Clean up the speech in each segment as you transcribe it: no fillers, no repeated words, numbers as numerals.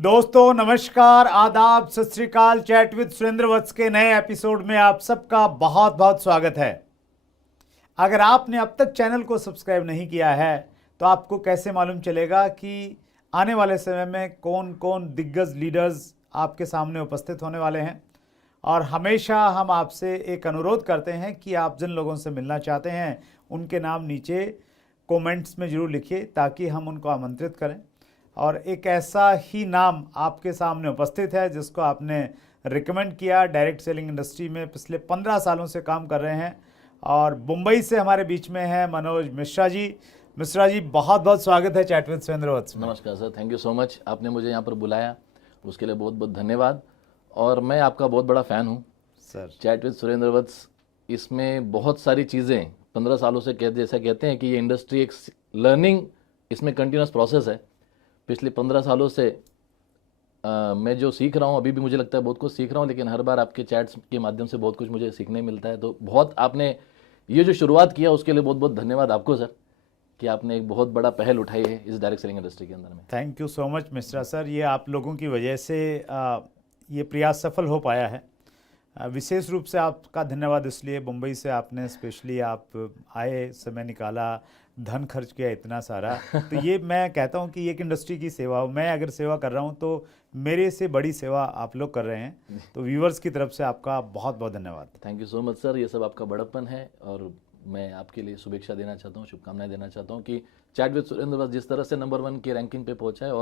दोस्तों नमस्कार, आदाब, सत श्री अकाल। चैट विद सुरेंद्र वत्स के नए एपिसोड में आप सबका बहुत बहुत स्वागत है। अगर आपने अब तक चैनल को सब्सक्राइब नहीं किया है तो आपको कैसे मालूम चलेगा कि आने वाले समय में कौन कौन दिग्गज लीडर्स आपके सामने उपस्थित होने वाले हैं। और हमेशा हम आपसे एक अनुरोध करते हैं कि आप जिन लोगों से मिलना चाहते हैं उनके नाम नीचे कमेंट्स में ज़रूर लिखिए ताकि हम उनको आमंत्रित करें। और एक ऐसा ही नाम आपके सामने उपस्थित है जिसको आपने रिकमेंड किया। डायरेक्ट सेलिंग इंडस्ट्री में पिछले 15 सालों से काम कर रहे हैं और मुंबई से हमारे बीच में है मनोज मिश्रा जी। मिश्रा जी, बहुत बहुत स्वागत है चैट विद सुरेंद्र वत्स में। नमस्कार sir, thank you so much. आपने मुझे यहाँ पर बुलाया, उसके लिए बहुत बहुत धन्यवाद। और मैं आपका बहुत बड़ा फ़ैन हूँ सर। चैट विद सुरेंद्र वत्स, इसमें बहुत सारी चीज़ें 15 सालों से जैसा कहते हैं कि ये इंडस्ट्री एक लर्निंग, इसमें कंटिन्यूस प्रोसेस है। पिछले 15 सालों से मैं जो सीख रहा हूँ, अभी भी मुझे लगता है बहुत कुछ सीख रहा हूँ, लेकिन हर बार आपके चैट्स के माध्यम से बहुत कुछ मुझे सीखने मिलता है। तो बहुत आपने ये जो शुरुआत किया उसके लिए बहुत बहुत धन्यवाद आपको सर, कि आपने एक बहुत बड़ा पहल उठाई है इस डायरेक्ट सेलिंग इंडस्ट्री के अंदर में। Thank you so much Mishra sir, ये आप लोगों की वजह से ये प्रयास सफल हो पाया है। विशेष रूप से आपका धन्यवाद इसलिए, मुंबई से आपने स्पेशली आप आए, समय निकाला, धन खर्च किया इतना सारा। तो ये मैं कहता हूँ कि एक इंडस्ट्री की सेवा, मैं अगर सेवा कर रहा हूँ तो मेरे से बड़ी सेवा आप लोग कर रहे हैं। तो व्यूवर्स की तरफ से आपका बहुत बहुत धन्यवाद। Thank you so much sir, ये सब आपका बड़प्पन है और मैं आपके लिए शुभेच्छा देना चाहता हूँ, शुभकामनाएं देना चाहता हूँ कि चैट विद सुरेंद्र वत्स जिस तरह से नंबर 1 की रैंकिंग पे पहुंचा है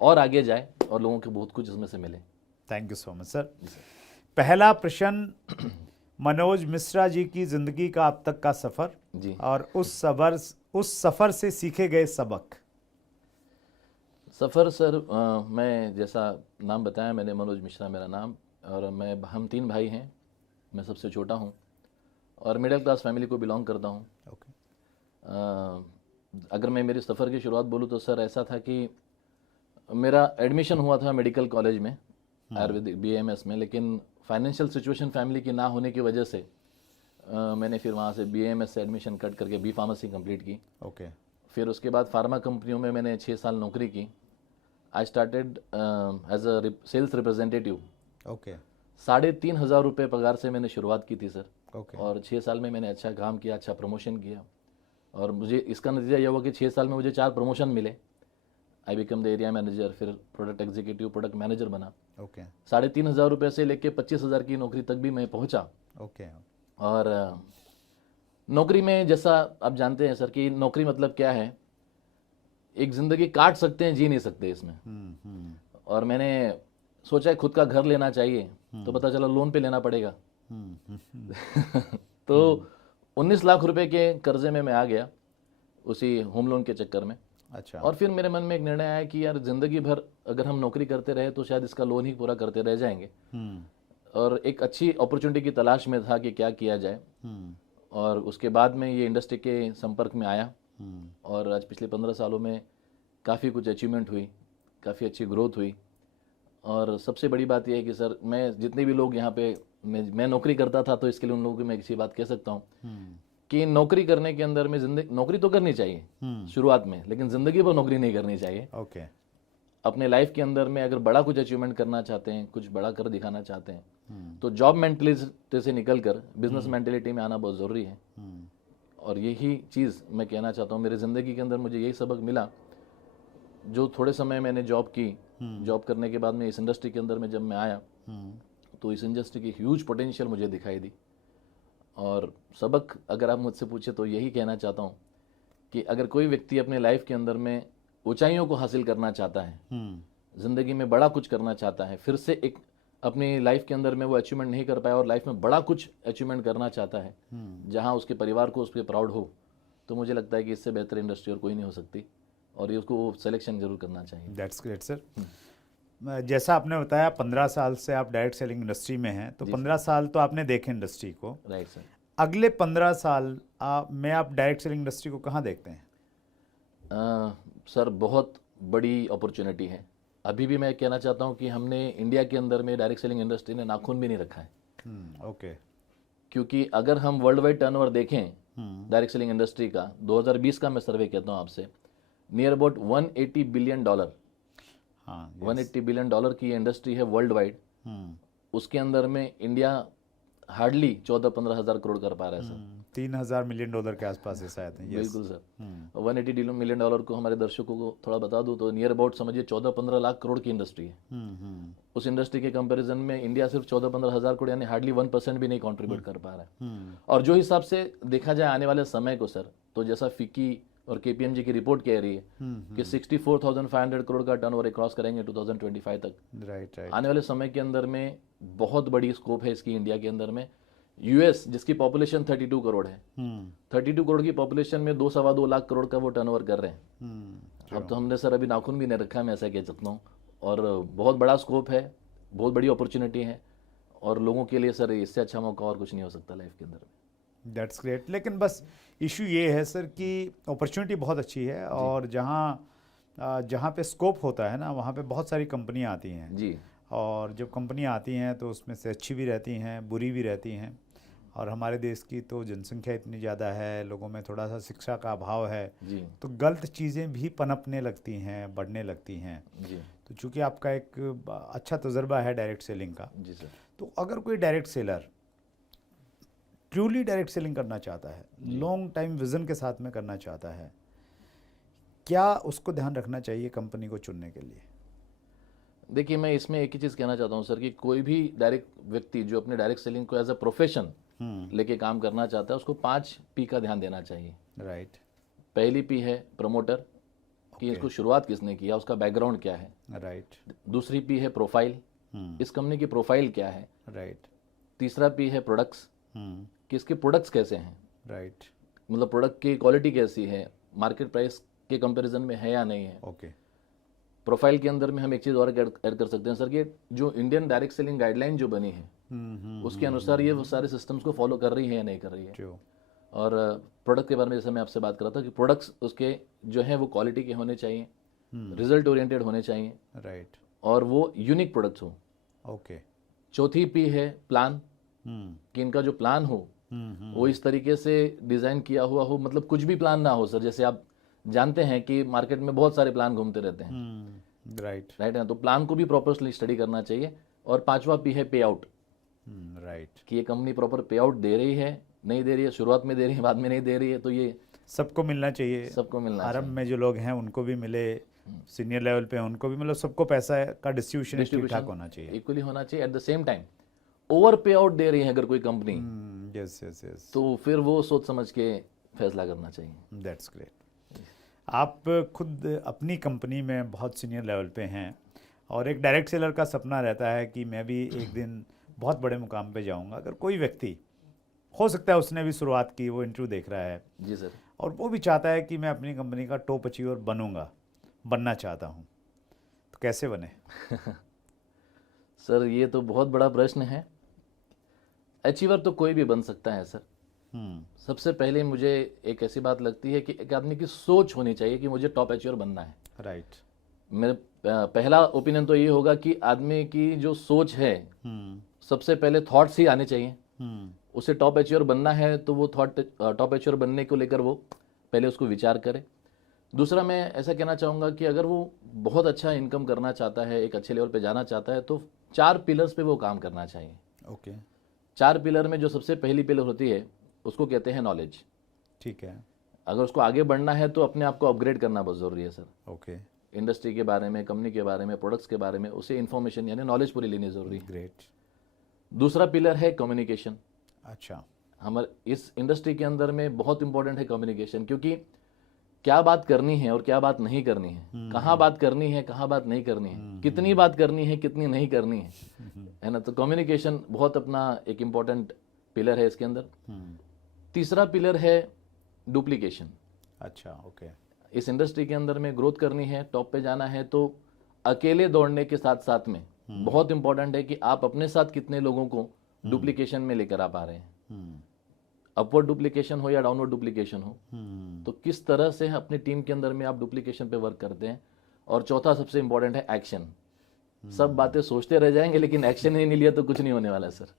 और आगे जाए और लोगों को बहुत कुछ इसमें से मिले। Thank you so much sir. पहला प्रश्न, मनोज मिश्रा जी की जिंदगी का अब तक का सफर जी, और उस सफर से सीखे गए सबक। सफ़र सर, मैं जैसा नाम बताया मैंने, मनोज मिश्रा मेरा नाम, और हम 3 भाई हैं। मैं सबसे छोटा हूँ और मिडिल क्लास फैमिली को बिलोंग करता हूँ। ओके। अगर मैं मेरी सफ़र की शुरुआत बोलूँ तो सर ऐसा था कि मेरा एडमिशन हुआ था मेडिकल कॉलेज में, आयुर्वेदिक BAMS में, लेकिन फाइनेंशियल सिचुएशन फैमिली की ना होने की वजह से मैंने फिर वहाँ से BAMS से एडमिशन कट करके B फार्मेसी कंप्लीट की। ओके। फिर उसके बाद फार्मा कंपनियों में मैंने 6 साल नौकरी की। I started as a sales representative. Okay. 3,500 रुपये पगार से मैंने शुरुआत की थी सर। ओके। और 6 साल में मैंने अच्छा काम किया, अच्छा प्रमोशन किया, और मुझे इसका नतीजा यह हुआ कि 6 साल में मुझे 4 प्रमोशन मिले। I become the area manager, फिर प्रोडक्ट एग्जीक्यूटिव, प्रोडक्ट मैनेजर बना। ओके। 3,500 रुपये से लेके 25,000 की नौकरी तक भी मैं पहुंचा। ओके। और नौकरी में जैसा आप जानते हैं सर कि नौकरी मतलब क्या है, एक ज़िंदगी काट सकते हैं, जी नहीं सकते इसमें। और मैंने सोचा है खुद का घर लेना चाहिए, तो पता चला लोन पे लेना पड़ेगा। तो 19 लाख रुपए के कर्जे में मैं आ गया उसी होम लोन के चक्कर में। अच्छा। और फिर मेरे मन में एक निर्णय आया कि यार ज़िंदगी भर अगर हम नौकरी करते रहे तो शायद इसका लोन ही पूरा करते रह जाएंगे। और एक अच्छी अपॉर्चुनिटी की तलाश में था कि क्या किया जाए। और उसके बाद में ये इंडस्ट्री के संपर्क में आया और आज पिछले 15 सालों में काफ़ी कुछ अचीवमेंट हुई, काफ़ी अच्छी ग्रोथ हुई। और सबसे बड़ी बात यह है कि सर, मैं जितने भी लोग यहाँ पे मैं नौकरी करता था, तो इसके लिए उन लोगों की मैं एक बात कह सकता हूँ कि नौकरी करने के अंदर में नौकरी तो करनी चाहिए शुरुआत में, लेकिन ज़िंदगी भर नौकरी नहीं करनी चाहिए। ओके। अपने लाइफ के अंदर में अगर बड़ा कुछ अचीवमेंट करना चाहते हैं, कुछ बड़ा कर दिखाना चाहते हैं, तो जॉब मेंटलिटी से निकल कर बिजनेस मेंटलिटी में आना बहुत ज़रूरी है। और यही चीज़ मैं कहना चाहता हूँ, मेरी ज़िंदगी के अंदर मुझे यही सबक मिला। जो थोड़े समय मैंने जॉब की, जॉब करने के बाद में इस इंडस्ट्री के अंदर में जब मैं आया, तो इस इंडस्ट्री की ह्यूज पोटेंशियल मुझे दिखाई दी। और सबक अगर आप मुझसे पूछे तो यही कहना चाहता हूँ कि अगर कोई व्यक्ति अपने लाइफ के अंदर में ऊंचाइयों को हासिल करना चाहता है, ज़िंदगी में बड़ा कुछ करना चाहता है, फिर से एक अपनी लाइफ के अंदर में वो अचीवमेंट नहीं कर पाया और लाइफ में बड़ा कुछ अचीवमेंट करना चाहता है जहाँ उसके परिवार को उस पर प्राउड हो, तो मुझे लगता है कि इससे बेहतर इंडस्ट्री और कोई नहीं हो सकती, और ये उसको सिलेक्शन जरूर करना चाहिए। That's great sir. जैसा आपने बताया 15 साल से आप डायरेक्ट सेलिंग इंडस्ट्री में हैं, तो 15 साल तो आपने देखे इंडस्ट्री को। Right sir. अगले 15 साल में आप डायरेक्ट सेलिंग इंडस्ट्री को कहाँ देखते हैं? सर बहुत बड़ी अपॉर्चुनिटी है। अभी भी मैं कहना चाहता हूँ कि हमने इंडिया के अंदर में डायरेक्ट सेलिंग इंडस्ट्री ने नाखून भी नहीं रखा है। ओके। क्योंकि अगर हम वर्ल्ड वाइड टर्नओवर देखें डायरेक्ट सेलिंग इंडस्ट्री का, 2020 का मैं सर्वे कहता हूँ आपसे, नियर अबाउट $180 बिलियन। हाँ, 180 बिलियन डॉलर की ये इंडस्ट्री है वर्ल्ड वाइड। उसके अंदर में इंडिया हार्डली 14-15 हज़ार करोड़ कर पा रहा है सर। 3,000 मिलियन डॉलर के आसपास है शायद। Yes. बिल्कुल सर। 180 मिलियन डॉलर को हमारे दर्शकों को थोड़ा बता दूं तो नियर अबाउट समझिए 14-15 लाख करोड़ की इंडस्ट्री है। उस इंडस्ट्री के कंपैरिजन में इंडिया सिर्फ 14-15 हज़ार करोड़ यानी हार्डली 1% भी नहीं कंट्रीब्यूट कर पा रहा है। और जो हिसाब से देखा जाए आने वाले समय को सर, तो जैसा फिक्की और केपीएमजी की रिपोर्ट कह रही है कि 64,500 करोड़ का टर्नओवर क्रॉस करेंगे 2025 तक। राइट। आने वाले समय के अंदर में बहुत बड़ी स्कोप है इसकी इंडिया के अंदर में। यूएस जिसकी पॉपुलेशन 32 करोड़ है, 32 करोड़ की पॉपुलेशन में 2-2.25 लाख करोड़ का वो टर्नओवर कर रहे हैं। अब तो हमने सर अभी नाखून भी नहीं रखा, मैं ऐसा कह सकता हूँ। और बहुत बड़ा स्कोप है, बहुत बड़ी अपॉर्चुनिटी है, और लोगों के लिए सर इससे अच्छा मौका और कुछ नहीं हो सकता लाइफ के अंदर में। That's great. लेकिन बस इशू ये है सर कि अपॉर्चुनिटी बहुत अच्छी है, और जहाँ पे स्कोप होता है ना, वहाँ पे बहुत सारी कंपनियाँ आती हैं जी। और जब कंपनियाँ आती हैं तो उसमें से अच्छी भी रहती हैं, बुरी भी रहती हैं। और हमारे देश की तो जनसंख्या इतनी ज़्यादा है, लोगों में थोड़ा सा शिक्षा का अभाव है, जी। तो गलत चीज़ें भी पनपने लगती हैं, बढ़ने लगती हैं। जी। तो चूँकि आपका एक अच्छा तजुर्बा है डायरेक्ट सेलिंग का, जी सर। तो अगर कोई direct seller truly direct selling करना चाहता है, लॉन्ग टाइम विजन के साथ में करना चाहता है, क्या उसको ध्यान रखना चाहिए कंपनी को चुनने के लिए? देखिए, मैं इसमें एक ही चीज़ कहना चाहता हूँ सर कि कोई भी डायरेक्ट व्यक्ति जो अपने डायरेक्ट सेलिंग को एज अ प्रोफेशन लेके काम करना चाहता है, उसको 5 P का ध्यान देना चाहिए। राइट। पहली P है प्रमोटर, कि इसको शुरुआत किसने किया, उसका बैकग्राउंड क्या है। राइट। दूसरी P है प्रोफाइल, इस कंपनी की प्रोफाइल क्या है। राइट। तीसरा P है प्रोडक्ट्स, कि इसके प्रोडक्ट्स कैसे हैं। राइट। मतलब प्रोडक्ट की क्वालिटी कैसी है, मार्केट प्राइस के कंपैरिजन में है या नहीं है। ओके। प्रोफाइल के अंदर में हम एक चीज़ और ऐड कर सकते हैं सर, कि जो इंडियन डायरेक्ट सेलिंग गाइडलाइन जो बनी है उसके अनुसार ये वो सारे सिस्टम्स को फॉलो कर रही है या नहीं कर रही है। True. और प्रोडक्ट के बारे में जैसे मैं आपसे बात कर रहा था कि प्रोडक्ट्स उसके जो हैं वो क्वालिटी के होने चाहिए, रिजल्ट ओरिएंटेड होने चाहिए, राइट, और वो यूनिक प्रोडक्ट्स हो। ओके। चौथी P है प्लान, कि इनका जो प्लान हो वो इस तरीके से डिज़ाइन किया हुआ हो, मतलब कुछ भी प्लान ना हो सर। जैसे आप जानते हैं कि मार्केट में बहुत सारे प्लान घूमते रहते हैं, राइट राइट है, तो प्लान को भी प्रॉपरली स्टडी करना चाहिए। और पांचवा P है पे आउट, राइट, कि ये कंपनी प्रॉपर पे आउट दे रही है, नहीं दे रही है, शुरुआत में दे रही है, बाद में नहीं दे रही है, तो ये सबको मिलना चाहिए। सबको मिलना आरंभ में जो लोग हैं उनको भी मिले, सीनियर लेवल पे उनको भी, मतलब सबको पैसा का डिस्ट्रीब्यूशन ठीक ठाक होना चाहिए, इक्वली होना चाहिए। At the same time over पे आउट दे रही है अगर कोई कंपनी, यस यस यस, तो फिर वो सोच समझ के फैसला करना चाहिए। That's great. आप खुद अपनी कंपनी में बहुत सीनियर लेवल पे हैं, और एक डायरेक्ट सेलर का सपना रहता है कि मैं भी एक दिन बहुत बड़े मुकाम पे जाऊंगा। अगर कोई व्यक्ति, हो सकता है उसने भी शुरुआत की, वो इंटरव्यू देख रहा है जी सर, और वो भी चाहता है कि मैं अपनी कंपनी का टॉप अचीवर बनना चाहता हूँ, तो कैसे बने? सर ये तो बहुत बड़ा प्रश्न है। अचीवर तो कोई भी बन सकता है सर। सबसे पहले मुझे एक ऐसी बात लगती है कि एक आदमी की सोच होनी चाहिए कि मुझे टॉप अचीवर बनना है। राइट। मेरे पहला ओपिनियन तो ये होगा कि आदमी की जो सोच है, सबसे पहले थॉट्स ही आने चाहिए। उसे टॉप अचीवर बनना है तो वो टॉप अचीवर बनने को लेकर वो पहले उसको विचार करे। दूसरा, मैं ऐसा कहना चाहूँगा कि अगर वो बहुत अच्छा इनकम करना चाहता है, एक अच्छे लेवल पे जाना चाहता है, तो 4 पिलर्स पे वो काम करना चाहिए। ओके। 4 पिलर में जो सबसे पहली पिलर होती है उसको कहते हैं नॉलेज। ठीक है। अगर उसको आगे बढ़ना है तो अपने आप को अपग्रेड करना बहुत ज़रूरी है सर। ओके। इंडस्ट्री के बारे में, कंपनी के बारे में, प्रोडक्ट्स के बारे में उसे इन्फॉर्मेशन यानी नॉलेज पूरी लेनी ज़रूरी है। ग्रेट। दूसरा पिलर है कम्युनिकेशन। अच्छा। हमारे इस इंडस्ट्री के अंदर में बहुत इंपॉर्टेंट है कम्युनिकेशन, क्योंकि क्या बात करनी है और क्या बात नहीं करनी है, कहाँ बात करनी है, कहाँ बात नहीं करनी है, कितनी बात करनी है, कितनी नहीं करनी है ना। तो कम्युनिकेशन बहुत अपना एक इम्पॉर्टेंट पिलर है इसके अंदर। तीसरा पिलर है डुप्लीकेशन। अच्छा, ओके। इस इंडस्ट्री के अंदर में ग्रोथ करनी है, टॉप पे जाना है, तो अकेले दौड़ने के साथ साथ में बहुत इंपॉर्टेंट है कि आप अपने साथ कितने लोगों को डुप्लीकेशन में लेकर आ पा रहे हैं। अपवर्ड डुप्लीकेशन हो या डाउनवर्ड डुप्लीकेशन हो, तो किस तरह से अपनी टीम के अंदर में आप डुप्लीकेशन पे वर्क करते हैं। और चौथा सबसे इंपॉर्टेंट है एक्शन। सब बातें सोचते रह जाएंगे लेकिन एक्शन ही नहीं लिया तो कुछ नहीं होने वाला सर।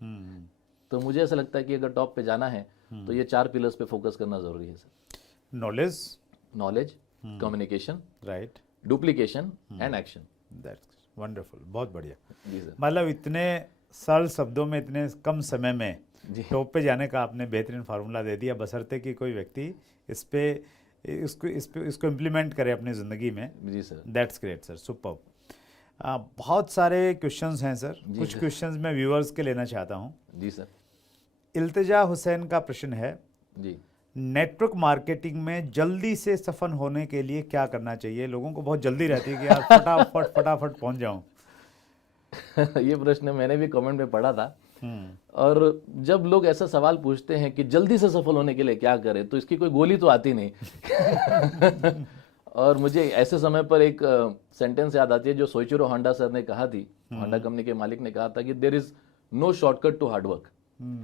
तो मुझे ऐसा लगता है कि अगर टॉप पे जाना है तो ये 4 पिलर्स पे फोकस करना जरूरी है sir. Knowledge, knowledge, communication, right, duplication and action. That's wonderful, बहुत बढ़िया। जी सर। मतलब इतने सरल शब्दों में इतने कम समय में जी टॉप पे जाने का आपने बेहतरीन फार्मूला दे दिया, बशर्ते कि कोई व्यक्ति इसको इम्प्लीमेंट करे अपनी ज़िंदगी में। जी sir. That's great sir, superb. बहुत सारे क्वेश्चंस हैं सर, जी कुछ सर। क्वेश्चंस मैं व्यूअर्स के लेना चाहता हूँ। जी सर। इल्तिजा हुसैन का प्रश्न है, जी नेटवर्क मार्केटिंग में जल्दी से सफल होने के लिए क्या करना चाहिए? लोगों को बहुत जल्दी रहती है कि यार फटाफट फटाफट पहुंच जाऊं। ये प्रश्न मैंने भी कमेंट में पढ़ा था। और जब लोग ऐसा सवाल पूछते हैं कि जल्दी से सफल होने के लिए क्या करें, तो इसकी कोई गोली तो आती नहीं। और मुझे ऐसे समय पर एक सेंटेंस याद आती है जो सोइचिरो होंडा सर ने कहा थी। होंडा कंपनी के मालिक ने कहा था कि there is no shortcut to hard work.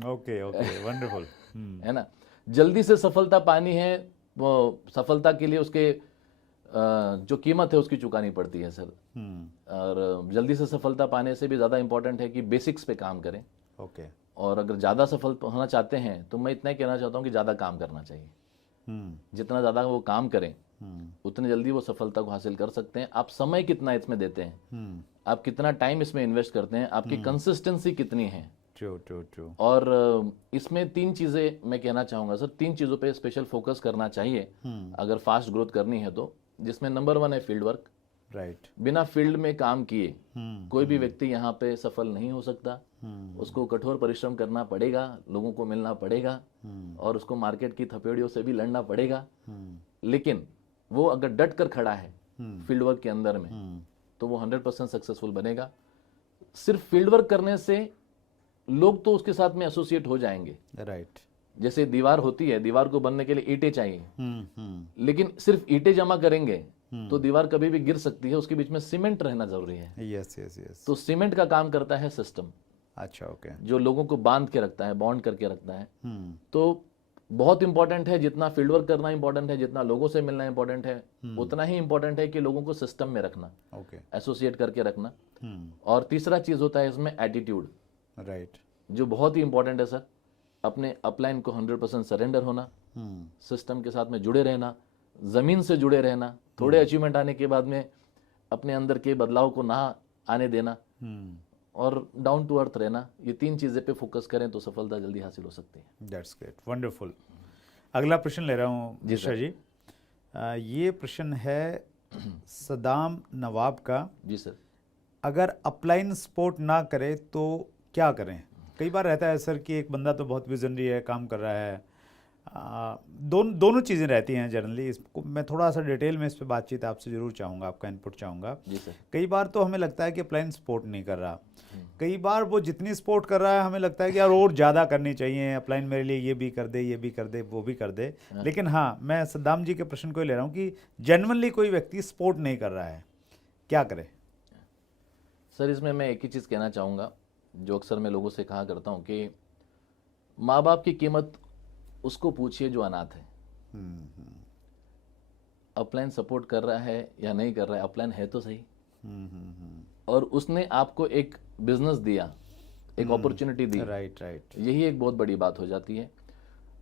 Okay okay, wonderful. है ना, जल्दी से सफलता पानी है, वो सफलता के लिए उसके जो कीमत है उसकी चुकानी पड़ती है सर। और जल्दी से सफलता पाने से भी ज़्यादा इंपॉर्टेंट है कि बेसिक्स पे काम करें। ओके। और अगर ज़्यादा सफल होना चाहते हैं तो मैं इतना ही कहना चाहता हूँ कि ज़्यादा काम करना चाहिए। जितना ज़्यादा वो काम करें उतनी जल्दी वो सफलता को हासिल कर सकते हैं। आप समय कितना इसमें देते हैं, आप कितना टाइम इसमें इन्वेस्ट करते हैं, आपकी कंसिस्टेंसी कितनी है। True true true. और इसमें 3 चीज़ें मैं कहना चाहूँगा सर, 3 चीज़ों पे स्पेशल फोकस करना चाहिए अगर फास्ट ग्रोथ करनी है तो। जिसमें नंबर 1 है फील्ड वर्क। राइट। बिना फील्ड में काम किए कोई भी व्यक्ति यहाँ पे सफल नहीं हो सकता। उसको कठोर परिश्रम करना पड़ेगा, लोगों को मिलना पड़ेगा और उसको मार्केट की थपेड़ियों से भी लड़ना पड़ेगा। लेकिन वो अगर डट कर खड़ा है फील्ड वर्क के अंदर में तो वो 100% सक्सेसफुल बनेगा। सिर्फ फील्ड वर्क करने से लोग तो उसके साथ में एसोसिएट हो जाएंगे। राइट। जैसे दीवार होती है, दीवार को बनने के लिए ईंटें चाहिए, लेकिन सिर्फ ईंटें जमा करेंगे तो दीवार कभी भी गिर सकती है। उसके बीच में सीमेंट रहना जरूरी है। Yes yes yes. तो सीमेंट का काम करता है सिस्टम। अच्छा, ओके। जो लोगों को बांध के रखता है, बॉन्ड करके रखता है। तो बहुत इंपॉर्टेंट है, जितना फील्ड वर्क करना इंपॉर्टेंट है, जितना लोगों से मिलना इंपॉर्टेंट है, उतना ही इंपॉर्टेंट है कि लोगों को सिस्टम में रखना, ओके, एसोसिएट करके रखना। और तीसरा चीज होता है इसमें एटीट्यूड। राइट। जो बहुत ही इंपॉर्टेंट है सर, अपने अपलाइन को 100% सरेंडर होना, सिस्टम के साथ में जुड़े रहना, जमीन से जुड़े रहना, थोड़े अचीवमेंट आने के बाद में अपने अंदर के बदलाव को ना आने देना और डाउन टू अर्थ रहना। ये 3 चीजें पे फोकस करें तो सफलता जल्दी हासिल हो सकती है। That's great, wonderful. अगला प्रश्न ले रहा हूँ मिश्रा जी। ये प्रश्न है सदाम नवाब का। जी सर। अगर अपलाइन सपोर्ट ना करे तो क्या करें? कई बार रहता है सर कि एक बंदा तो बहुत विजनरी है, काम कर रहा है, दोनों चीज़ें रहती हैं जनरली। इसको मैं थोड़ा सा डिटेल में इस पर बातचीत आपसे ज़रूर चाहूँगा, आपका इनपुट चाहूँगा। जी सर। कई बार तो हमें लगता है कि अपलाइन सपोर्ट नहीं कर रहा, कई बार वो जितनी सपोर्ट कर रहा है हमें लगता है कि यार और ज़्यादा करनी चाहिए, अपलाइन मेरे लिए ये भी कर दे, ये भी कर दे, वो भी कर दे। लेकिन हाँ, मैं सद्दाम जी के प्रश्न को ले रहा हूँ कि जेन्युइनली कोई व्यक्ति सपोर्ट नहीं कर रहा है, क्या करे? सर इसमें मैं एक ही चीज़ कहना चाहूँगा जो अक्सर मैं लोगों से कहा करता हूँ कि माँ बाप की कीमत उसको पूछिए जो अनाथ है। अपलाइन सपोर्ट कर रहा है या नहीं कर रहा है, अपलाइन है तो सही। और उसने आपको एक बिजनेस दिया, एक अपॉर्चुनिटी दी। Right right. यही एक बहुत बड़ी बात हो जाती है।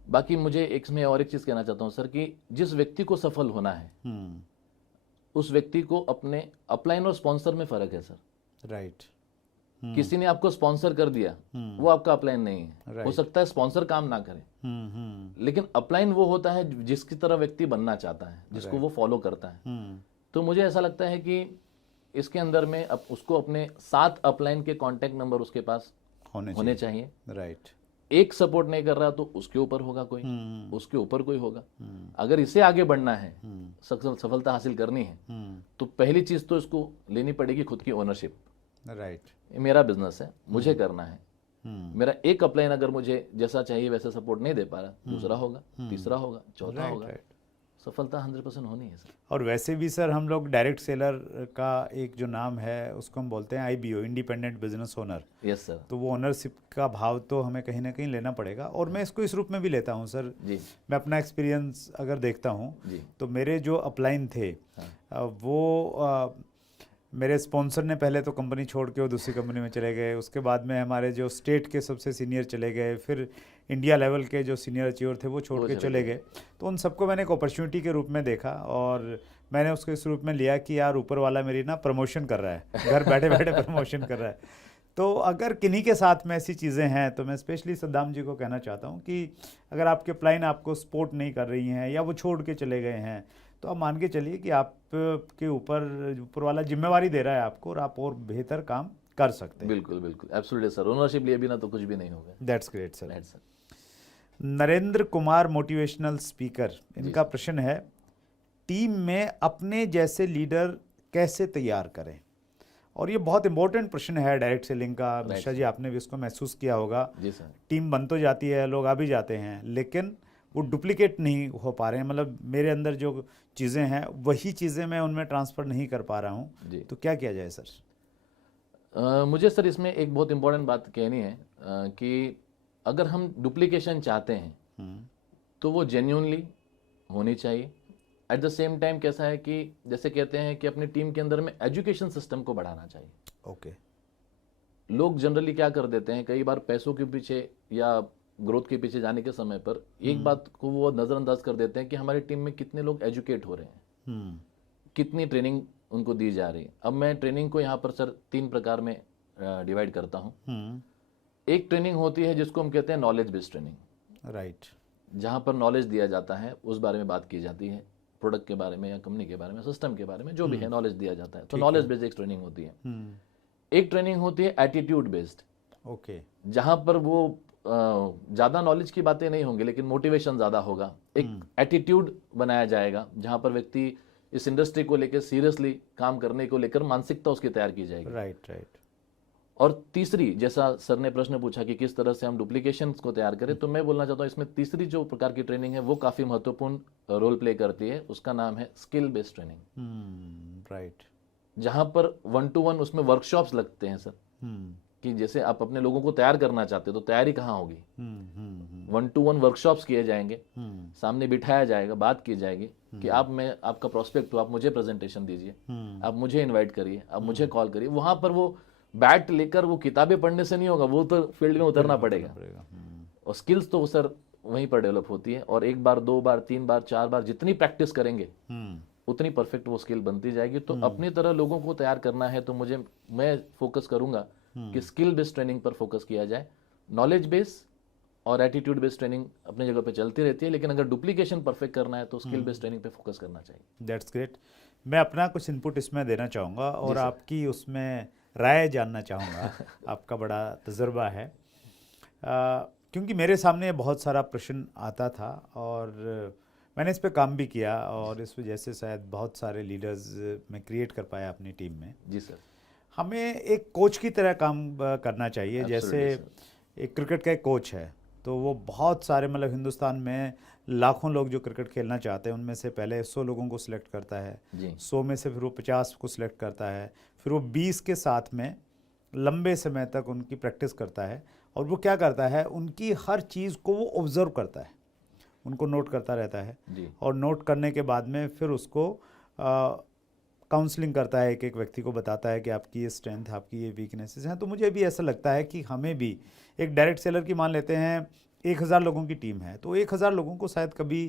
बाकी मुझे इसमें और एक चीज़ कहना चाहता हूँ सर कि जिस व्यक्ति को सफल होना है उस व्यक्ति को अपने अपलाइन और स्पॉन्सर में फ़र्क है सर। राइट। किसी ने आपको स्पॉन्सर कर दिया वो आपका अपलाइन नहीं है। हो सकता है स्पॉन्सर काम ना करे, लेकिन अपलाइन वो होता है जिसकी तरह व्यक्ति बनना चाहता है, जिसको वो फॉलो करता है। तो मुझे ऐसा लगता है कि इसके अंदर में उसको अपने 7 अपलाइन के कॉन्टैक्ट नंबर उसके पास होने चाहिए। राइट। एक सपोर्ट नहीं कर रहा तो उसके ऊपर होगा कोई, उसके ऊपर कोई होगा। अगर इसे आगे बढ़ना है, सफलता हासिल करनी है, तो पहली चीज तो इसको लेनी पड़ेगी खुद की ओनरशिप। राइट। मेरा बिजनेस है, मुझे करना है। मेरा एक अपलाइन अगर मुझे जैसा चाहिए वैसा सपोर्ट नहीं दे पा रहा, दूसरा होगा, तीसरा होगा, चौथा होगा। सफलता 100% होनी है सर। और वैसे भी सर हम लोग डायरेक्ट सेलर का एक जो नाम है उसको हम बोलते हैं IBO, independent business owner. Yes sir. तो वो ओनरशिप का भाव तो हमें कहीं ना कहीं लेना पड़ेगा। और मैं इसको इस रूप में भी लेता हूँ सर जी। मैं अपना एक्सपीरियंस अगर देखता हूँ तो मेरे जो अपलाइन थे वो मेरे स्पॉन्सर ने पहले तो कंपनी छोड़ के वो दूसरी कंपनी में चले गए, उसके बाद में हमारे जो स्टेट के सबसे सीनियर चले गए, फिर इंडिया लेवल के जो सीनियर अचीवर थे वो छोड़ के चले गए। तो उन सबको मैंने एक अपॉर्चुनिटी के रूप में देखा और मैंने उसको इस रूप में लिया कि यार ऊपर वाला मेरी ना प्रमोशन कर रहा है, घर बैठे बैठे प्रमोशन कर रहा है। तो अगर किन्हीं के साथ में ऐसी चीज़ें हैं तो मैं स्पेशली सद्दाम जी को कहना चाहता हूँ कि अगर आपके अपलाइन आपको सपोर्ट नहीं कर रही हैं या वो छोड़ के चले गए हैं तो आप मान के चलिए कि आपके ऊपर वाला जिम्मेवारी दे रहा है आपको और आप और बेहतर काम कर सकते हैं। बिल्कुल बिल्कुल, एब्सोल्युटली सर, ओनरशिप लिए बिना तो कुछ भी नहीं होगा। That's great sir. Narendra Kumar motivational speaker, इनका प्रश्न है टीम में अपने जैसे लीडर कैसे तैयार करें? और ये बहुत इंपॉर्टेंट प्रश्न है डायरेक्ट सेलिंग का। मिश्रा जी, आपने भी इसको महसूस किया होगा। जी सर। टीम बन तो जाती है, लोग आ भी जाते हैं, लेकिन वो डुप्लीकेट नहीं हो पा रहे हैं। मतलब मेरे अंदर जो चीज़ें हैं वही चीज़ें मैं उनमें ट्रांसफ़र नहीं कर पा रहा हूँ। तो क्या किया जाए सर? मुझे सर इसमें एक बहुत इंपॉर्टेंट बात कहनी है कि अगर हम डुप्लीकेशन चाहते हैं तो वो जेन्युइनली होनी चाहिए। एट द सेम टाइम कैसा है कि जैसे कहते हैं कि अपनी टीम के अंदर में एजुकेशन सिस्टम को बढ़ाना चाहिए। ओके। लोग जनरली क्या कर देते हैं, कई बार पैसों के पीछे या ग्रोथ के पीछे जाने के समय पर एक बात को वो नज़रअंदाज कर देते हैं कि हमारी टीम में कितने लोग एजुकेट हो रहे हैं, कितनी ट्रेनिंग उनको दी जा रही है। अब मैं ट्रेनिंग को यहाँ पर सर 3 प्रकार में डिवाइड करता हूँ। एक ट्रेनिंग होती है जिसको हम कहते हैं नॉलेज बेस्ड ट्रेनिंग, राइट, जहाँ पर नॉलेज दिया जाता है, उस बारे में बात की जाती है, प्रोडक्ट के बारे में या कंपनी के बारे में, सिस्टम के बारे में, जो भी है नॉलेज दिया जाता है। तो नॉलेज बेस्ड एक ट्रेनिंग होती है। एक ट्रेनिंग होती है एटीट्यूड बेस्ड, ओके, जहाँ पर वो ज़्यादा नॉलेज की बातें नहीं होंगी लेकिन मोटिवेशन ज़्यादा होगा। एक एटीट्यूड बनाया जाएगा जहाँ पर व्यक्ति इस इंडस्ट्री को लेकर सीरियसली काम करने को लेकर मानसिकता उसकी तैयार की जाएगी। Right right. और तीसरी, जैसा सर ने प्रश्न पूछा कि किस तरह से हम डुप्लीकेशन को तैयार करें, तो मैं बोलना चाहता हूँ इसमें तीसरी जो प्रकार की ट्रेनिंग है वो काफ़ी महत्वपूर्ण रोल प्ले करती है। उसका नाम है स्किल बेस्ड ट्रेनिंग। राइट। जहाँ पर 1-to-1 उसमें वर्कशॉप्स लगते हैं सर, कि जैसे आप अपने लोगों को तैयार करना चाहते हो तो तैयारी कहाँ होगी। 1-to-1 वर्कशॉप्स किए जाएंगे, सामने बिठाया जाएगा, बात की जाएगी कि मैं आपका प्रोस्पेक्ट हूँ, आप मुझे प्रेजेंटेशन दीजिए, आप मुझे इनवाइट करिए, आप मुझे कॉल करिए। वहां पर वो बैट लेकर वो किताबें पढ़ने से नहीं होगा, वो तो फील्ड में उतरना पड़ेगा। और स्किल्स तो सर वहीं पर डेवलप होती है, और 1 बार 2 बार 3 बार 4 बार जितनी प्रैक्टिस करेंगे उतनी परफेक्ट वो स्किल बनती जाएगी। तो अपनी तरह लोगों को तैयार करना है तो मैं फोकस करूंगा कि स्किल बेस्ड ट्रेनिंग पर फोकस किया जाए। नॉलेज बेस और एटीट्यूड बेस्ड ट्रेनिंग अपनी जगह पे चलती रहती है, लेकिन अगर डुप्लीकेशन परफेक्ट करना है तो स्किल बेस्ड ट्रेनिंग पे फोकस करना चाहिए। That's great. मैं अपना कुछ इनपुट इसमें देना चाहूँगा और आपकी उसमें राय जानना चाहूँगा। आपका बड़ा तजुर्बा है, क्योंकि मेरे सामने बहुत सारा प्रश्न आता था और मैंने इस पे काम भी किया और इस वजह से शायद बहुत सारे लीडर्स मैं क्रिएट कर पाया अपनी टीम में। जी सर। हमें एक कोच की तरह काम करना चाहिए। जैसे एक क्रिकेट का एक कोच है तो वो बहुत सारे, मतलब हिंदुस्तान में लाखों लोग जो क्रिकेट खेलना चाहते हैं उनमें से पहले 100 लोगों को सिलेक्ट करता है, 100 में से फिर वो 50 को सिलेक्ट करता है, फिर वो 20 के साथ में लंबे समय तक उनकी प्रैक्टिस करता है। और वो क्या करता है, उनकी हर चीज़ को वो ऑब्जर्व करता है, उनको नोट करता रहता है और नोट करने के बाद में फिर उसको काउंसलिंग करता है, एक एक व्यक्ति को बताता है कि आपकी ये स्ट्रेंथ, आपकी ये वीकनेसेस हैं। तो मुझे भी ऐसा लगता है कि हमें भी एक डायरेक्ट सेलर की, मान लेते हैं 1000 लोगों की टीम है तो 1000 लोगों को शायद कभी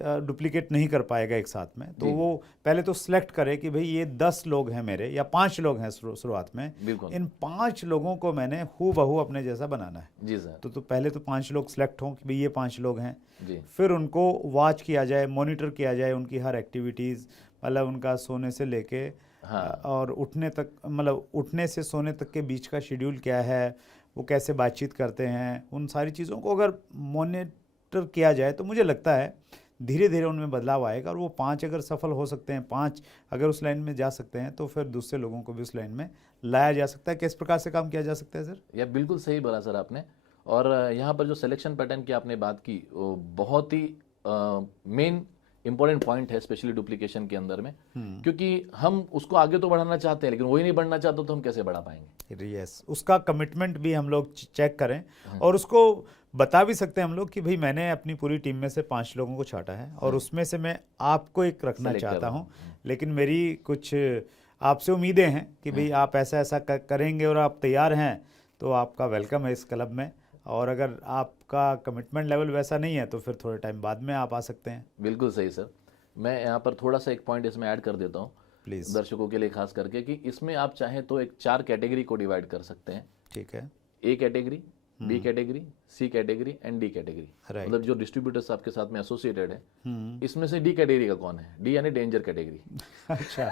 डुप्लीकेट नहीं कर पाएगा एक साथ में। तो वो पहले तो सिलेक्ट करे कि भाई ये 10 लोग हैं मेरे या 5 लोग हैं शुरुआत में, इन 5 लोगों को मैंने हूबहू अपने जैसा बनाना है। जी सर। तो पहले तो 5 लोग सिलेक्ट हों कि भाई ये 5 लोग हैं जी। फिर उनको वॉच किया जाए, मॉनिटर किया जाए उनकी हर एक्टिविटीज़, मतलब उनका सोने से लेके और उठने तक, मतलब उठने से सोने तक के बीच का शेड्यूल क्या है, वो कैसे बातचीत करते हैं, उन सारी चीज़ों को अगर मॉनिटर किया जाए तो मुझे लगता है धीरे धीरे उनमें बदलाव आएगा। और वो 5 अगर सफल हो सकते हैं, 5 अगर उस लाइन में जा सकते हैं तो फिर दूसरे लोगों को भी उस लाइन में लाया जा सकता है। किस प्रकार से काम किया जा सकता है सर? या बिल्कुल सही बोला सर आपने। और यहाँ पर जो सिलेक्शन पैटर्न की आपने बात की वो बहुत ही मेन इंपॉर्टेंट पॉइंट है, स्पेशली डुप्लीकेशन के अंदर में, क्योंकि हम उसको आगे तो बढ़ाना चाहते हैं लेकिन वही नहीं बढ़ना चाहता तो हम कैसे बढ़ा पाएंगे। यस, उसका कमिटमेंट भी हम लोग चेक करें और उसको बता भी सकते हैं हम लोग कि भाई मैंने अपनी पूरी टीम में से 5 लोगों को छांटा है और उसमें से मैं आपको एक रखना चाहता हूं, लेकिन मेरी कुछ आपसे उम्मीदें हैं कि भाई आप ऐसा ऐसा करेंगे और आप तैयार हैं तो आपका वेलकम है इस क्लब में। और अगर आपका कमिटमेंट लेवल वैसा नहीं है तो फिर थोड़े टाइम बाद में आप आ सकते हैं। बिल्कुल सही सर। मैं यहाँ पर थोड़ा सा एक पॉइंट इसमें ऐड कर देता हूँ प्लीज़। दर्शकों के लिए खास करके, कि इसमें आप चाहें तो एक 4 कैटेगरी को डिवाइड कर सकते हैं। ठीक है। A category, B category, C category and D category. Right. मतलब जो डिस्ट्रीब्यूटर्स आपके साथ में एसोसिएटेड है, इसमें से डी कैटेगरी का कौन है? डी यानी डेंजर कैटेगरी। अच्छा,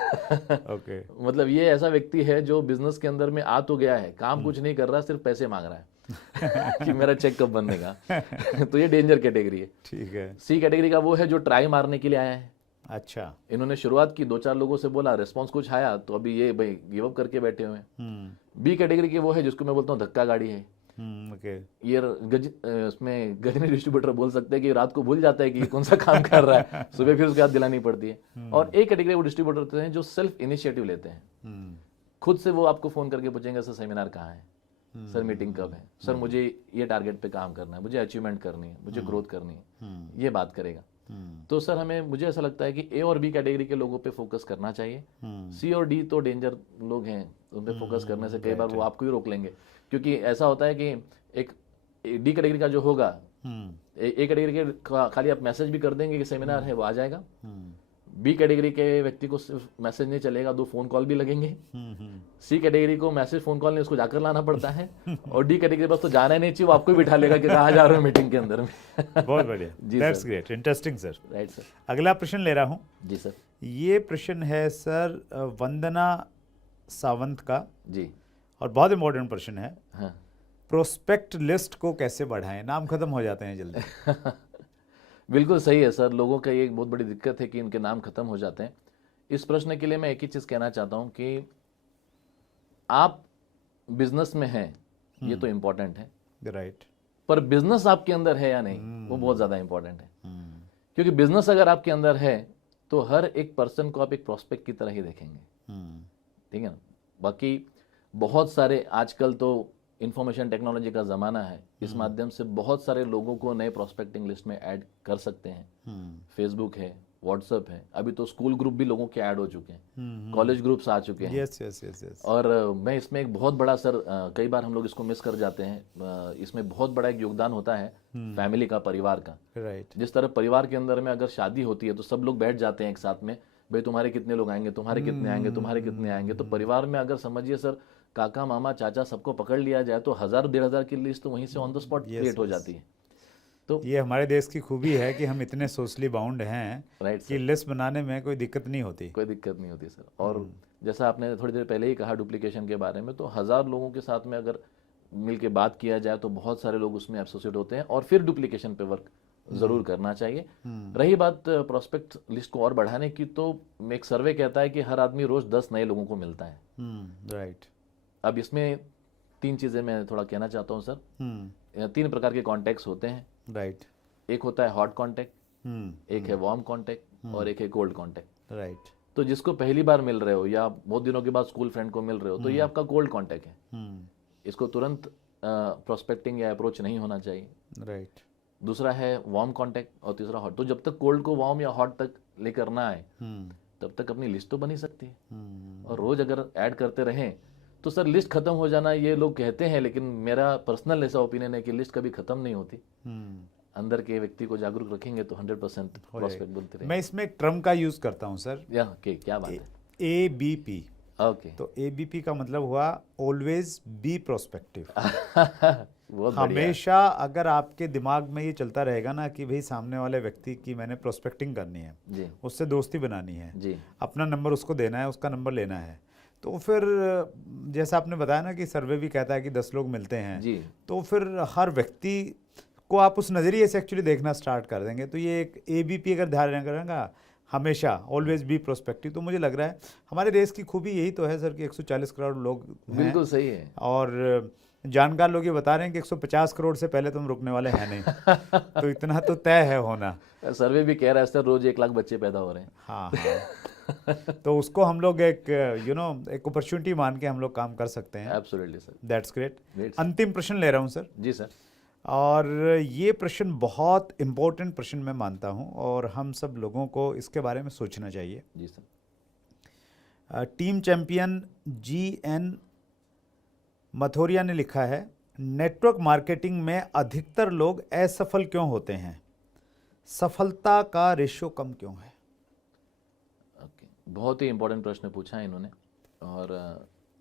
ओके। मतलब ये ऐसा व्यक्ति है जो बिजनेस के अंदर में आ तो गया है, काम कुछ नहीं कर रहा, सिर्फ पैसे मांग रहा है कि मेरा चेक कब बनेगा। तो ये डेंजर कैटेगरी है। ठीक है। सी कैटेगरी का वो है जो ट्राई मारने के लिए आया है। अच्छा। इन्होंने शुरुआत की, 2-4 लोगों से बोला, रिस्पॉन्स कुछ आया, तो अभी ये भाई गिव अप करके बैठे हुए हैं। बी कैटेगरी के वो है जिसको मैं बोलता हूँ धक्का गाड़ी है। ओके। ये उसमें गजनी डिस्ट्रीब्यूटर बोल सकते हैं कि रात को भूल जाता है कि ये कौन सा काम कर रहा है, सुबह फिर उसके बाद दिलानी पड़ती है। और एक कैटेगरी वो डिस्ट्रीब्यूटर होते हैं जो सेल्फ इनिशिएटिव लेते हैं। खुद से वो आपको फोन करके पूछेंगे सर सेमिनार कहाँ है, सर मीटिंग कब है, सर मुझे ये टारगेट पे काम करना है, मुझे अचीवमेंट करनी है, मुझे ग्रोथ करनी है, ये बात करेगा। तो सर मुझे ऐसा लगता है कि ए और बी कैटेगरी के लोगों पे फोकस करना चाहिए। सी और डी तो डेंजर लोग हैं, उन पे फोकस करने से कई बार वो आपको ही रोक लेंगे। क्योंकि ऐसा होता है कि एक डी कैटेगरी का जो होगा, ए कैटेगरी के खाली आप मैसेज भी कर देंगे कि सेमिनार है, वो आ जाएगा। बी कैटेगरी के व्यक्ति को सिर्फ मैसेज नहीं चलेगा, 2 फोन कॉल भी लगेंगे। सी कैटेगरी को मैसेज फोन कॉल नहीं, उसको जाकर लाना पड़ता है। और डी कैटेगरी बस तो जाना ही नहीं चाहिए, वो आपको बिठा लेगा कि कहाँ जा रहे हो मीटिंग के अंदर में। बहुत बढ़िया, जी that's sir. Great, interesting sir. Right sir. अगला प्रश्न ले रहा हूँ। जी सर। ये प्रश्न है सर वंदना सावंत का, जी। और बहुत इंपॉर्टेंट प्रश्न है। हाँ। प्रोस्पेक्ट लिस्ट को कैसे बढ़ाएं? नाम खत्म हो जाते हैं जल्दी। बिल्कुल सही है सर। लोगों का ये एक बहुत बड़ी दिक्कत है कि इनके नाम खत्म हो जाते हैं। इस प्रश्न के लिए मैं एक ही चीज़ कहना चाहता हूँ कि आप बिजनेस में हैं, ये तो इम्पोर्टेंट है, राइट। पर बिजनेस आपके अंदर है या नहीं, वो बहुत ज़्यादा इम्पोर्टेंट है। क्योंकि बिजनेस अगर आपके अंदर है तो हर एक पर्सन को आप एक प्रोस्पेक्ट की तरह ही देखेंगे, ठीक है ना। बाकी बहुत सारे आजकल तो इंफॉर्मेशन टेक्नोलॉजी का ज़माना है, इस माध्यम से बहुत सारे लोगों को नए प्रोस्पेक्टिंग लिस्ट में ऐड कर सकते हैं। फेसबुक है, व्हाट्सएप है, अभी तो स्कूल ग्रुप भी लोगों के ऐड हो चुके हैं, कॉलेज ग्रुप्स आ चुके हैं। Yes yes yes yes. और मैं इसमें एक बहुत बड़ा सर, कई बार हम लोग इसको मिस कर जाते हैं, इसमें बहुत बड़ा एक योगदान होता है फैमिली का, परिवार का। राइट। जिस तरह परिवार के अंदर में अगर शादी होती है तो सब लोग बैठ जाते हैं एक साथ में, भाई तुम्हारे कितने लोग आएंगे, तुम्हारे कितने आएंगे, तुम्हारे कितने आएंगे। तो परिवार में अगर समझिए सर काका मामा चाचा सबको पकड़ लिया जाए तो 1000-1500 की लिस्ट तो वहीं से ऑन द स्पॉट क्रिएट हो जाती है। तो ये हमारे देश की खूबी है कि हम इतने सोशली बाउंड हैं राइट कि लिस्ट बनाने में कोई दिक्कत नहीं होती। कोई दिक्कत नहीं होती सर। और जैसा आपने थोड़ी देर पहले ही कहा डुप्लीकेशन के बारे में, तो 1000 लोगों के साथ में अगर मिल के बात किया जाए तो बहुत सारे लोग उसमें एसोसिएट होते हैं, और फिर डुप्लीकेशन पे वर्क जरूर करना चाहिए। रही बात प्रोस्पेक्ट लिस्ट को और बढ़ाने की, तो एक सर्वे कहता है कि हर आदमी रोज 10 नए लोगों को मिलता है। राइट। अब इसमें 3 चीजें मैं थोड़ा कहना चाहता हूँ सर। 3 प्रकार के कॉन्टैक्ट्स होते हैं। राइट। एक होता है हॉट कॉन्टैक्ट, एक है वार्म कॉन्टैक्ट, और एक है कोल्ड कॉन्टैक्ट। राइट। तो जिसको पहली बार मिल रहे हो या बहुत दिनों के बाद स्कूल फ्रेंड को मिल रहे हो, तो ये आपका कोल्ड कॉन्टैक्ट है। इसको तुरंत प्रोस्पेक्टिंग या अप्रोच नहीं होना चाहिए। राइट। दूसरा है वार्म कॉन्टैक्ट, और तीसरा हॉट। तो जब तक कोल्ड को वार्म या हॉट तक लेकर ना आए तब तक अपनी लिस्ट तो बनी सकती है। और रोज अगर ऐड करते रहें तो सर लिस्ट खत्म हो जाना ये लोग कहते हैं, लेकिन मेरा पर्सनल ऐसा ओपिनियन है कि लिस्ट कभी खत्म नहीं होती। अंदर के व्यक्ति को जागरूक रखेंगे तो 100% प्रोस्पेक्ट बनते रहेंगे। मैं इसमें एक टर्म का यूज करता हूँ सर, क्या बात है, ABP। ओके। तो ABP का मतलब हुआ ऑलवेज बी प्रोस्पेक्टिव। बहुत बढ़िया। हमेशा अगर आपके दिमाग में ये चलता रहेगा ना कि भाई सामने वाले व्यक्ति की मैंने प्रोस्पेक्टिंग करनी है जी उससे दोस्ती बनानी है जी अपना नंबर उसको देना है उसका नंबर लेना है, तो फिर जैसा आपने बताया ना कि सर्वे भी कहता है कि 10 लोग मिलते हैं जी तो फिर हर व्यक्ति को आप उस नज़रिए से एक्चुअली देखना स्टार्ट कर देंगे। तो ये एक ABP अगर ध्यान करेंगे हमेशा ऑलवेज बी प्रोस्पेक्टिव, तो मुझे लग रहा है हमारे देश की खूबी यही तो है सर कि 140 करोड़ लोग हैं। बिल्कुल सही है। और जानकार लोग ये बता रहे हैं कि 150 करोड़ से पहले तुम रुकने वाले हैं नहीं। तो इतना तो तय है होना। सर्वे भी कह रहा है सर रोज 1 लाख बच्चे पैदा हो रहे हैं। हाँ हाँ। तो उसको हम लोग एक एक अपॉर्चुनिटी मान के हम लोग काम कर सकते हैं। Absolutely sir. That's great. Great, sir. अंतिम प्रश्न ले रहा हूँ सर। जी सर। और ये प्रश्न बहुत इम्पोर्टेंट प्रश्न मैं मानता हूँ और हम सब लोगों को इसके बारे में सोचना चाहिए। जी सर। टीम चैंपियन GN मथोरिया ने लिखा है, नेटवर्क मार्केटिंग में अधिकतर लोग असफल क्यों होते हैं? सफलता का रेशियो कम क्यों है? ओके, बहुत ही इंपॉर्टेंट प्रश्न पूछा है इन्होंने। और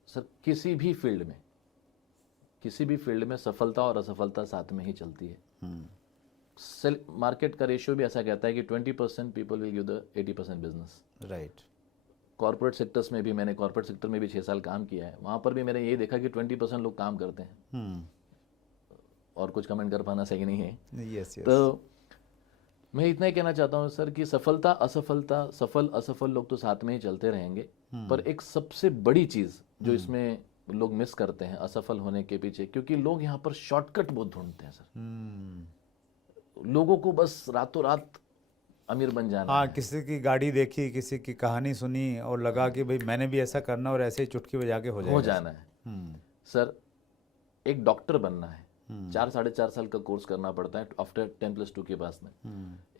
सर, किसी भी फील्ड में सफलता और असफलता साथ में ही चलती है। मार्केट का रेशियो भी ऐसा कहता है कि 20% people will give the 80% business. Right. Corporate sectors में भी, मैंने कॉर्पोरेट सेक्टर में भी 6 साल काम किया है, वहाँ पर भी मैंने ये देखा कि 20% लोग काम करते हैं और कुछ कमेंट कर पाना सही नहीं है। यस। तो मैं इतना ही कहना चाहता हूँ सर कि सफलता असफलता, सफल असफल लोग तो साथ में ही चलते रहेंगे, पर एक सबसे बड़ी चीज़ जो इसमें लोग मिस करते हैं असफल होने के पीछे, क्योंकि लोग यहाँ पर शॉर्टकट बहुत ढूंढते हैं सर। लोगों को बस रातों रात अमीर बन जाना हाँ, है। किसी की गाड़ी देखी, किसी की कहानी सुनी और लगा कि भाई मैंने भी ऐसा करना और ऐसे ही चुटकी बजा के हो जाना है। सर, एक डॉक्टर बनना है, 4-4.5 साल का कोर्स करना पड़ता है आफ्टर 10+2 के पास में।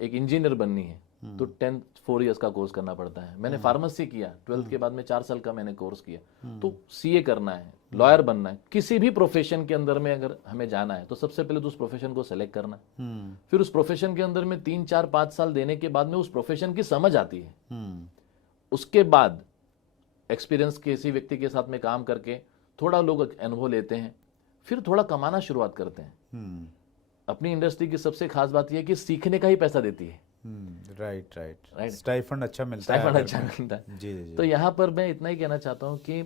एक इंजीनियर बननी है तो 4 इयर्स का कोर्स करना पड़ता है। मैंने फार्मेसी किया, 12th के बाद में 4 साल का मैंने कोर्स किया। तो सीए करना है, लॉयर बनना है, किसी भी प्रोफेशन के अंदर में अगर हमें जाना है तो सबसे पहले तो उस प्रोफेशन को सेलेक्ट करना है। फिर उस प्रोफेशन के अंदर में 3-4-5 साल देने के बाद में उस प्रोफेशन की समझ आती है। उसके बाद एक्सपीरियंस किसी व्यक्ति के साथ में काम करके थोड़ा लोग अनुभव लेते हैं, फिर थोड़ा कमाना शुरुआत करते हैं। अपनी इंडस्ट्री की सबसे खास बात यह है कि सीखने का ही पैसा देती है। राइट। स्टाइफंड अच्छा मिलता है। जी। तो यहाँ पर मैं इतना ही कहना चाहता हूँ कि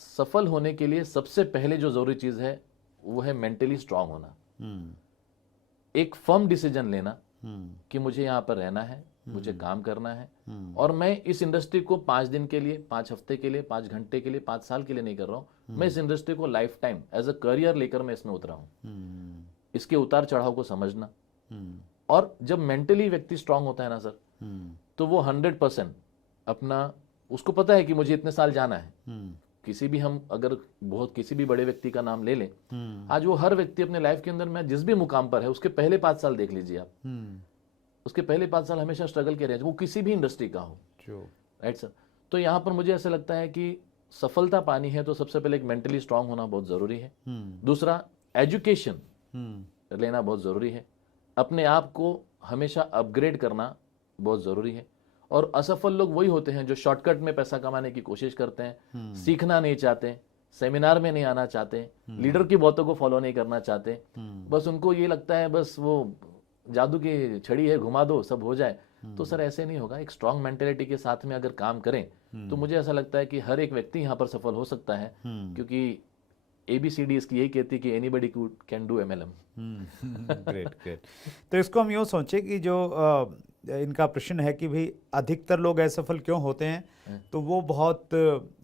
सफल होने के लिए सबसे पहले जो जरूरी चीज है वो है मेंटली स्ट्रांग होना। एक फर्म डिसीजन लेना कि मुझे यहाँ पर रहना है, मुझे काम करना है, और मैं इस इंडस्ट्री को 5 दिन के लिए, 5 हफ्ते के लिए, 5 घंटे के लिए, 5 साल के लिए नहीं कर रहा हूँ। मैं इस इंडस्ट्री को lifetime as a career लेकर मैं इसमें उतरा हूँ। इसके उतार चढ़ाव को समझना, और जब मेंटली व्यक्ति स्ट्रांग होता है ना सर, तो वो 100% अपना, उसको पता है कि मुझे इतने साल जाना है। किसी भी, हम अगर किसी भी बड़े व्यक्ति का नाम ले लें, आज वो हर व्यक्ति अपने लाइफ के अंदर में जिस भी मुकाम पर है उसके पहले 5 साल देख लीजिए आप, उसके पहले 5 साल हमेशा स्ट्रगल के रहे, वो किसी भी इंडस्ट्री का हो। Right sir. तो यहाँ पर मुझे ऐसा लगता है कि सफलता पानी है तो सबसे पहले एक मेंटली स्ट्रांग होना बहुत जरूरी है। दूसरा, एजुकेशन लेना बहुत जरूरी है। अपने आप को हमेशा अपग्रेड करना बहुत जरूरी है। और असफल लोग वही होते हैं जो शॉर्टकट में पैसा कमाने की कोशिश करते हैं, सीखना नहीं चाहते, सेमिनार में नहीं आना चाहते, लीडर की बातों को फॉलो नहीं करना चाहते। बस उनको ये लगता है बस वो जादू की छड़ी है, घुमा दो सब हो जाए। तो सर ऐसे नहीं होगा। एक स्ट्रांग मेंटेलिटी के साथ में अगर काम करें तो मुझे ऐसा लगता है कि हर एक व्यक्ति यहाँ पर सफल हो सकता है, क्योंकि ABCD इसकी यही कहती है कि anybody can do MLM। Great. तो इसको हम यूँ सोचें कि जो इनका प्रश्न है कि भाई अधिकतर लोग असफल क्यों होते हैं, तो वो बहुत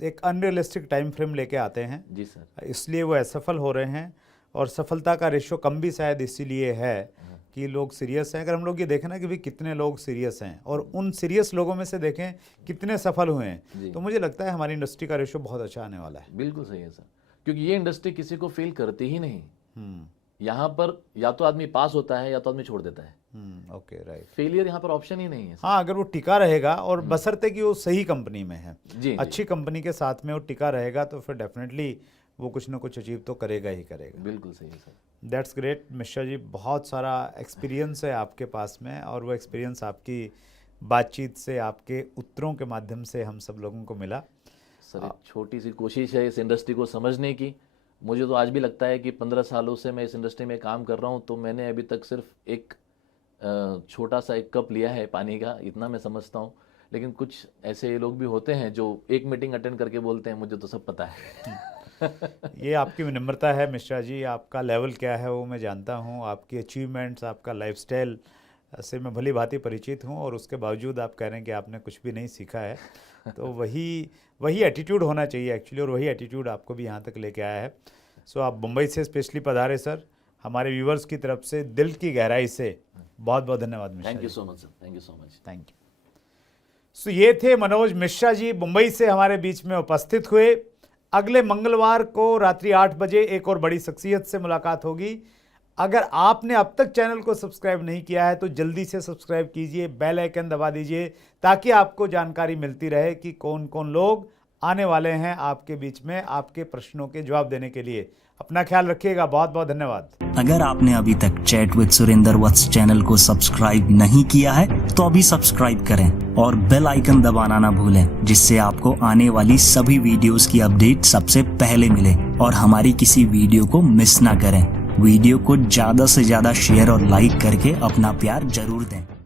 एक अनरियलिस्टिक टाइम फ्रेम लेके आते हैं। जी सर। इसलिए वो असफल हो रहे हैं, और सफलता का रेशियो कम भी शायद इसीलिए है कि लोग सीरियस हैं। अगर हम लोग ये देखें ना कि भाई कितने लोग सीरियस हैं और उन सीरियस लोगों में से देखें कितने सफल हुए हैं, तो मुझे लगता है हमारी इंडस्ट्री का रेशियो बहुत अच्छा आने वाला है। बिल्कुल सही है सर, क्योंकि ये इंडस्ट्री किसी को फेल करती ही नहीं। यहाँ पर या तो आदमी पास होता है या तो आदमी छोड़ देता है। Okay, right. फेलियर यहाँ पर ऑप्शन ही नहीं है। हाँ, अगर वो टिका रहेगा, और बशर्ते कि वो सही कंपनी में है, अच्छी कंपनी के साथ में वो टिका रहेगा, तो फिर डेफिनेटली वो कुछ ना कुछ अचीव तो करेगा ही करेगा। बिल्कुल सही है sir. That's great Mishra ji, बहुत सारा एक्सपीरियंस है आपके पास में, और वो एक्सपीरियंस आपकी बातचीत से, आपके उत्तरों के माध्यम से हम सब लोगों को मिला। सर एक छोटी सी कोशिश है इस इंडस्ट्री को समझने की। मुझे तो आज भी लगता है कि 15 सालों से मैं इस इंडस्ट्री में काम कर रहा हूँ, तो मैंने अभी तक सिर्फ एक छोटा सा एक कप लिया है पानी का, इतना मैं समझता हूँ। लेकिन कुछ ऐसे लोग भी होते हैं जो एक मीटिंग अटेंड करके बोलते हैं मुझे तो सब पता है। ये आपकी विनम्रता है मिश्रा जी, आपका लेवल क्या है वो मैं जानता हूँ, आपकी अचीवमेंट्स, आपका लाइफस्टाइल से मैं भली भांति परिचित हूँ, और उसके बावजूद आप कह रहे हैं कि आपने कुछ भी नहीं सीखा है। तो वही एटीट्यूड होना चाहिए एक्चुअली, और वही एटीट्यूड आपको भी यहाँ तक लेके आया है। सो आप मुंबई से स्पेशली पधारे सर, हमारे व्यूवर्स की तरफ से दिल की गहराई से बहुत बहुत धन्यवाद Mishra. Thank you so much sir, thank you so much. Thank you. So ये थे मनोज मिश्रा जी, मुंबई से हमारे बीच में उपस्थित हुए। अगले मंगलवार को रात्रि 8 बजे एक और बड़ी शख्सियत से मुलाकात होगी। अगर आपने अब तक चैनल को सब्सक्राइब नहीं किया है तो जल्दी से सब्सक्राइब कीजिए, बेल आइकन दबा दीजिए, ताकि आपको जानकारी मिलती रहे कि कौन कौन लोग आने वाले हैं आपके बीच में आपके प्रश्नों के जवाब देने के लिए। अपना ख्याल रखिएगा। बहुत बहुत धन्यवाद। अगर आपने अभी तक chat with Surendra Vats channel को सब्सक्राइब नहीं किया है तो अभी सब्सक्राइब करें और बेल आइकन दबाना ना भूलें, जिससे आपको आने वाली सभी वीडियोस की अपडेट सबसे पहले मिले और हमारी किसी वीडियो को मिस ना करें। वीडियो को ज्यादा से ज्यादा शेयर और लाइक करके अपना प्यार जरूर दें।